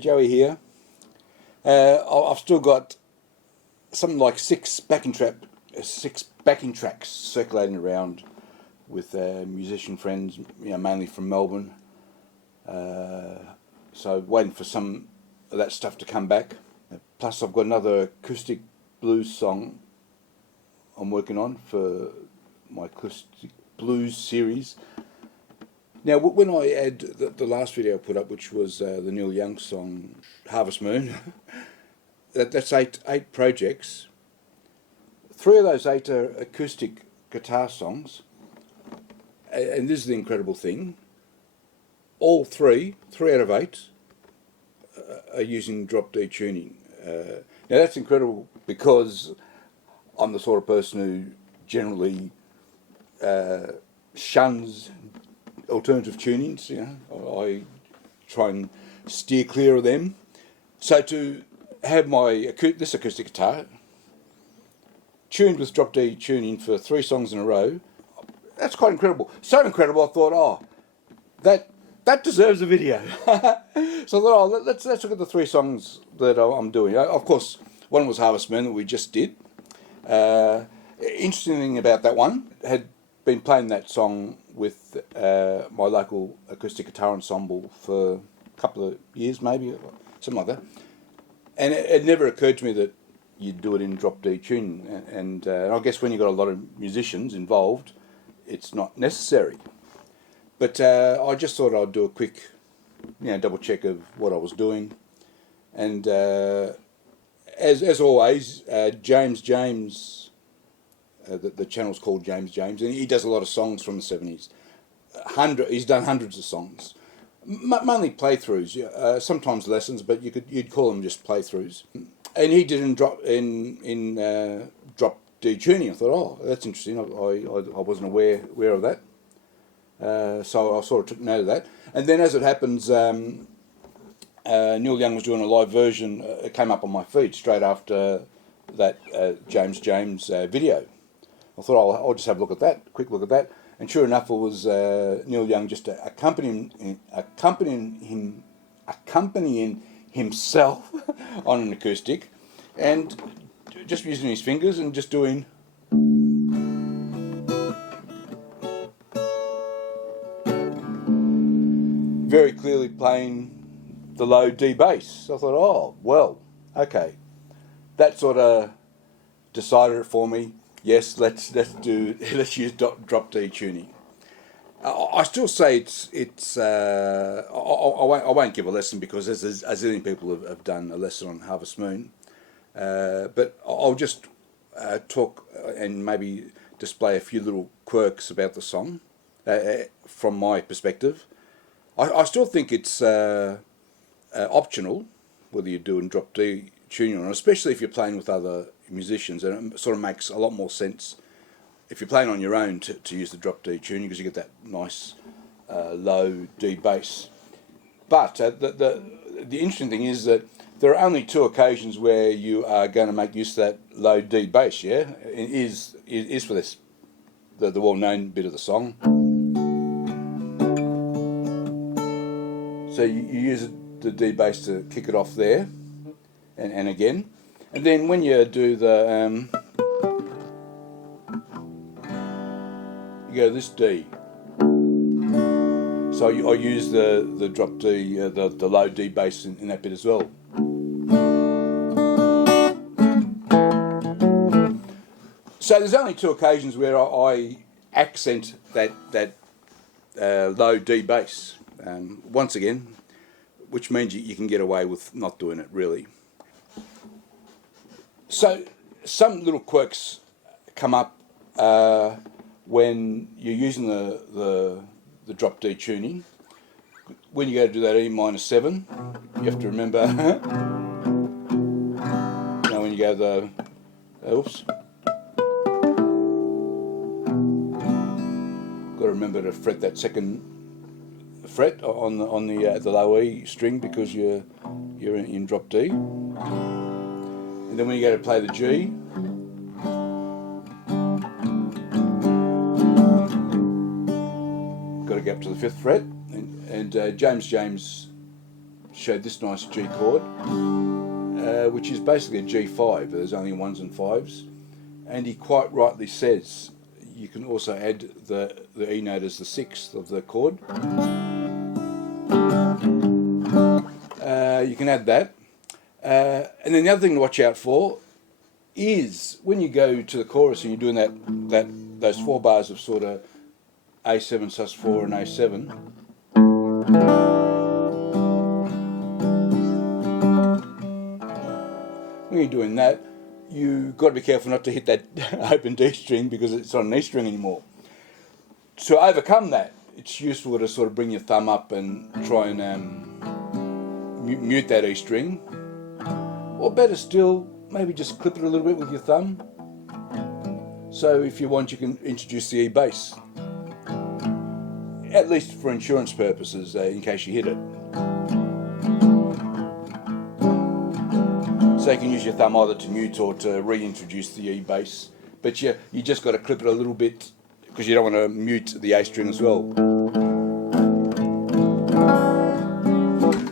Joey here. I've still got something like six backing tracks circulating around with musician friends, mainly from Melbourne. So waiting for some of that stuff to come back. Plus I've got another acoustic blues song I'm working on for my acoustic blues series. Now, when I add the last video I put up, which was the Neil Young song Harvest Moon, that's eight projects. 3 of those 8 are acoustic guitar songs, and this is the incredible thing. All three out of 8, are using drop D tuning. Now that's incredible because I'm the sort of person who generally shuns alternative tunings. I try and steer clear of them. So to have this acoustic guitar tuned with drop D tuning for 3 songs in a row, that's quite incredible. So incredible, I thought, that deserves a video. So I thought, let's look at the 3 songs that I'm doing. Of course, one was Harvest Moon that we just did. Interesting thing about that one, had been playing that song with my local acoustic guitar ensemble for a couple of years, maybe, something like that. And it never occurred to me that you'd do it in drop D tuning. And I guess when you've got a lot of musicians involved, it's not necessary. But I just thought I'd do a quick, double check of what I was doing. And as always, James, the channel's called James, and he does a lot of songs from the 70s. He's done hundreds of songs, mainly playthroughs, sometimes lessons, but you'd call them just playthroughs. And he did in drop D tuning. I thought, that's interesting. I wasn't aware of that. So I sort of took note of that. And then, as it happens, Neil Young was doing a live version. It came up on my feed straight after that James video. I thought I'll just have a look at that, quick look at that. And sure enough, it was Neil Young just accompanying himself on an acoustic, and just using his fingers and just doing. Very clearly playing the low D bass. I thought, okay, that sort of decided it for me. Yes, let's use drop D tuning. I still say it's. I won't give a lesson because as a zillion people have done a lesson on Harvest Moon, but I'll just talk and maybe display a few little quirks about the song from my perspective. I still think it's optional whether you do in drop D tuning, especially if you're playing with other musicians, and it sort of makes a lot more sense if you're playing on your own to use the drop D tuning because you get that nice low D bass. But the interesting thing is that there are only 2 occasions where you are going to make use of that low D bass. Yeah, it is for this the well-known bit of the song. So you use the D bass to kick it off there, and again, and then when you do the you go this D. So I use the drop D, the low D bass in that bit as well. So there's only 2 occasions where I accent that low D bass. Once again, which means you can get away with not doing it really. So some little quirks come up when you're using the drop D tuning. When you go to do that E-7, you have to remember. When you go the got to remember to fret that second fret on the low E string because you're in drop D, and then when you go to play the G, got to go up to the 5th fret, and James showed this nice G chord, which is basically a G5. There's only 1s and 5s, and he quite rightly says you can also add the E note as the 6th of the chord. You can add that, and then the other thing to watch out for is when you go to the chorus and you're doing those 4 bars of sort of A7 sus4 and A7. When you're doing that, you've got to be careful not to hit that open D string because it's not an E string anymore. To overcome that, it's useful to sort of bring your thumb up and try and mute that E string, or better still, maybe just clip it a little bit with your thumb. So if you want, you can introduce the E bass, at least for insurance purposes, in case you hit it. So you can use your thumb either to mute or to reintroduce the E bass, but you just got to clip it a little bit because you don't want to mute the A string as well.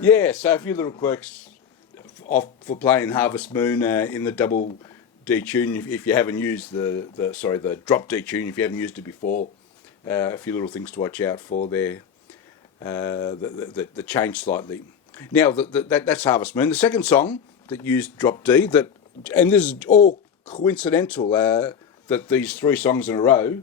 Yeah, so a few little quirks for playing Harvest Moon in the double D tune if you haven't used the drop D tune if you haven't used it before. A few little things to watch out for there. The change slightly. Now that's Harvest Moon. The second song that used drop D, and this is all coincidental that these 3 songs in a row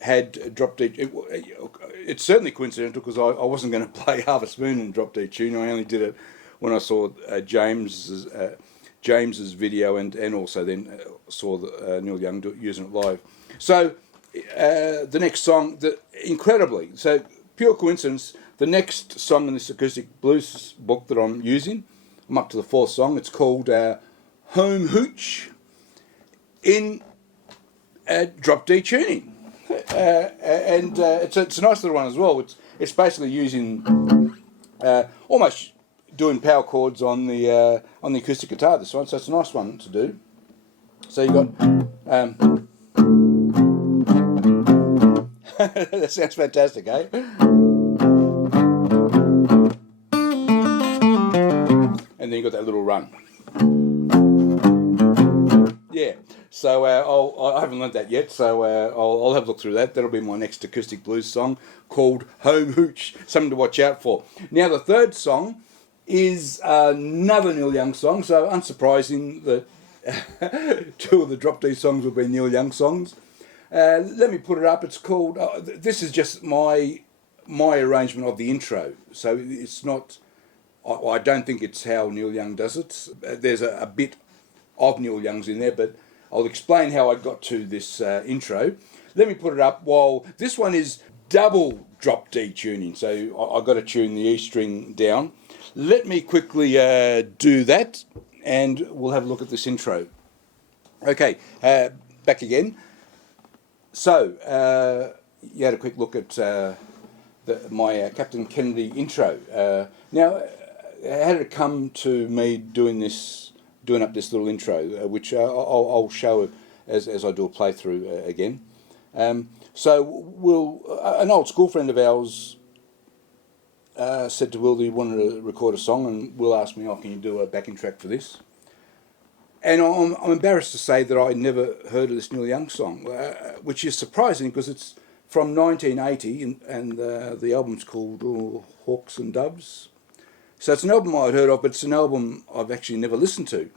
had drop D. It's certainly coincidental because I wasn't going to play Harvest Moon in drop D tune. I only did it when I saw James's video and also then saw Neil Young using it live. So the next song, incredibly, so pure coincidence, the next song in this acoustic blues book that I'm using, I'm up to the 4th song. It's called Home Hooch in drop D tuning. And it's a nice little one as well. It's basically using almost doing power chords on the acoustic guitar. This one, so it's a nice one to do. So you got that sounds fantastic, eh? And then you got that little run. Yeah. So I haven't learnt that yet, so I'll have a look through that. That'll be my next acoustic blues song called Home Hooch, something to watch out for. Now the 3rd song is another Neil Young song, so unsurprising that 2 of the drop D songs will be Neil Young songs. Let me put it up. It's called, this is just my arrangement of the intro, so it's not, I don't think it's how Neil Young does it. There's a bit of Neil Young's in there, but I'll explain how I got to this intro. Let me put it up. While this one is double drop D tuning, so I've got to tune the E string down. Let me quickly do that, and we'll have a look at this intro. Okay, back again. So you had a quick look at my Captain Kennedy intro. Now, how did it come to me doing up this little intro, which I'll show as I do a playthrough again. So an old school friend of ours said to Will that he wanted to record a song, and Will asked me, can you do a backing track for this? And I'm embarrassed to say that I never heard of this Neil Young song, which is surprising because it's from 1980 and the album's called Hawks and Doves. So it's an album I'd heard of, but it's an album I've actually never listened to.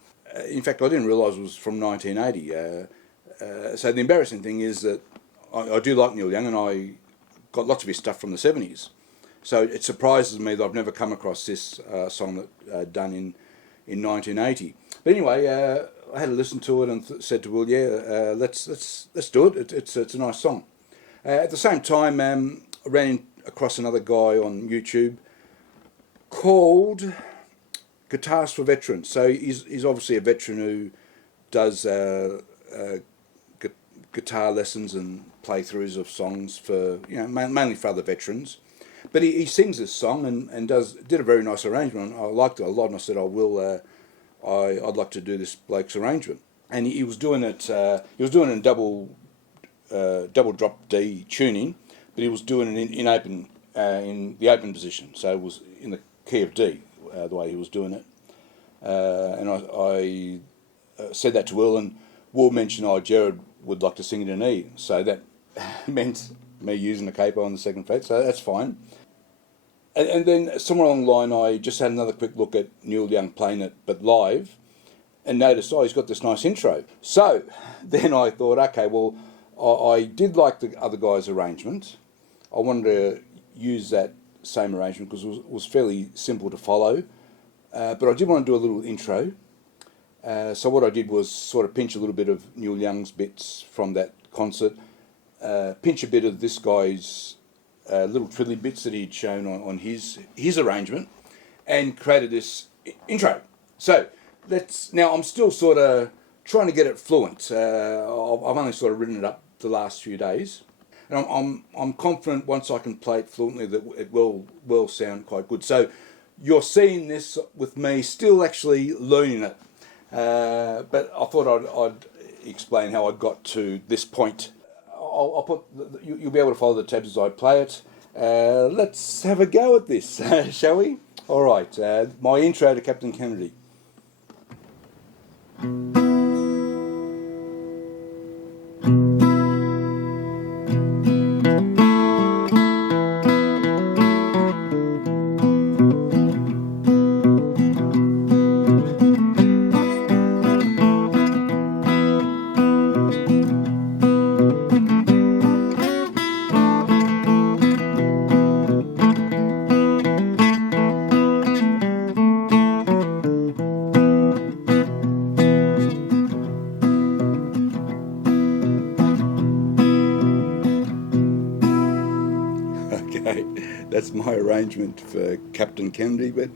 In fact, I didn't realise it was from 1980. So the embarrassing thing is that I do like Neil Young, and I got lots of his stuff from the 70s. So it surprises me that I've never come across this song that done in 1980. But anyway, I had to listen to it and said to Will, let's do it. It's a nice song. At the same time, I ran across another guy on YouTube called Guitars for Veterans. So he's obviously a veteran who does guitar lessons and playthroughs of songs for, mainly for other veterans. But he sings this song and did a very nice arrangement. I liked it a lot, and I said, I'd like to do this bloke's arrangement. And he was doing it. He was doing it in double drop D tuning, but he was doing it in the open position. So it was in the key of D, the way he was doing it. And I said that to Will, and Will mentioned, oh, Jared would like to sing it in E. So that meant me using the capo on the second fret, so that's fine. And then somewhere along the line, I just had another quick look at Neil Young playing it, but live, and noticed, oh, he's got this nice intro. So then I thought, okay, well, I did like the other guy's arrangement. I wanted to use that same arrangement because it was fairly simple to follow. But I did want to do a little intro. So what I did was sort of pinch a little bit of Neil Young's bits from that concert, pinch a bit of this guy's little twiddly bits that he'd shown on his arrangement, and created this intro. So now I'm still sort of trying to get it fluent. I've only sort of written it up the last few days, and I'm confident once I can play it fluently that it will sound quite good. So you're seeing this with me still actually learning it, but I thought I'd explain how I got to this point. I'll put you'll be able to follow the tabs as I play it. Let's have a go at this, shall we? All right, my intro to Captain Kennedy. Okay, that's my arrangement for Captain Kennedy, but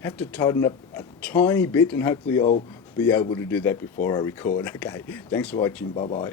I have to tighten up a tiny bit, and hopefully I'll be able to do that before I record. Okay, thanks for watching, bye-bye.